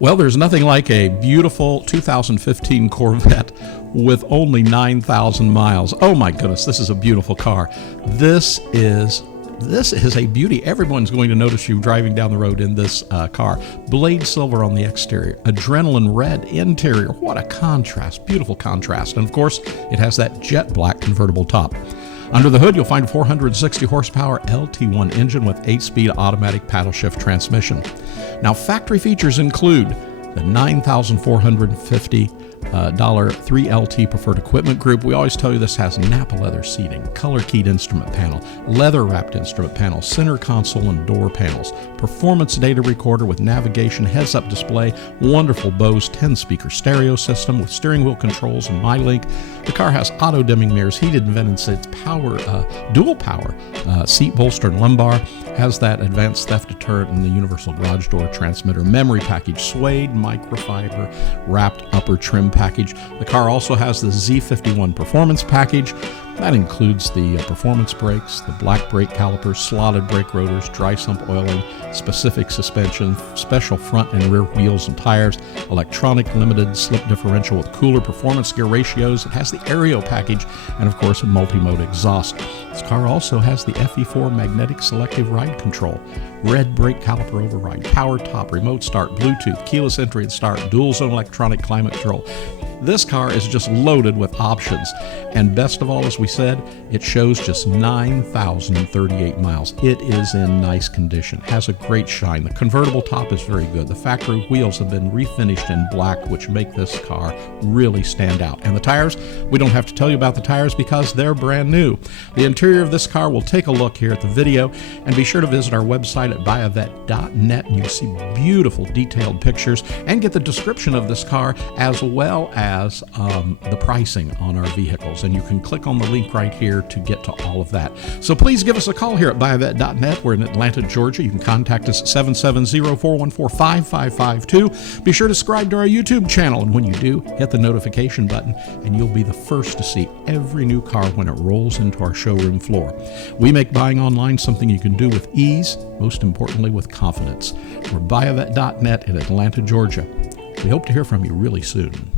Well, there's nothing like a beautiful 2015 Corvette with only 9,000 miles. Oh my goodness, this is a beautiful car. This is a beauty. Everyone's going to notice you driving down the road in this car. Blade silver on the exterior, adrenaline red interior. What a contrast, beautiful contrast. And of course, it has that jet black convertible top. Under the hood, you'll find a 460 horsepower LT1 engine with 8-speed automatic paddle shift transmission. Now, factory features include the $9,450 3LT preferred equipment group. We always tell you this has Napa leather seating, color keyed instrument panel, leather wrapped instrument panel, center console and door panels, performance data recorder with navigation, heads up display, wonderful Bose 10 speaker stereo system with steering wheel controls and MyLink. The car has auto dimming mirrors, heated and vented seats, dual power seat bolster and lumbar, has that advanced theft deterrent and the universal garage door transmitter, memory package, suede microfiber wrapped upper trim package. The car also has the Z51 performance package. That includes the performance brakes, the black brake calipers, slotted brake rotors, dry sump oiling, specific suspension, special front and rear wheels and tires, electronic limited slip differential with cooler performance gear ratios. It has the Aereo package and of course a multi-mode exhaust. This car also has the FE4 magnetic selective ride control, red brake caliper override, power top, remote start, Bluetooth, keyless entry and start, dual zone electronic climate control. This car is just loaded with options. And best of all, as we said, it shows just 9,038 miles. It is in nice condition, has a great shine. The convertible top is very good. The factory wheels have been refinished in black, which make this car really stand out. And the tires, we don't have to tell you about the tires because they're brand new. The interior of this car, we'll take a look here at the video, and be sure to visit our website at Buyavette.net, and you'll see beautiful detailed pictures and get the description of this car as well as the pricing on our vehicles. And you can click on the link right here to get to all of that. So please give us a call here at Buyavette.net. We're in Atlanta, Georgia. You can contact us at 770-414-5552. Be sure to subscribe to our YouTube channel, and when you do, hit the notification button, and you'll be the first to see every new car when it rolls into our showroom floor. We make buying online something you can do with ease, most importantly with confidence. We're Buyavette.net in Atlanta, Georgia. We hope to hear from you really soon.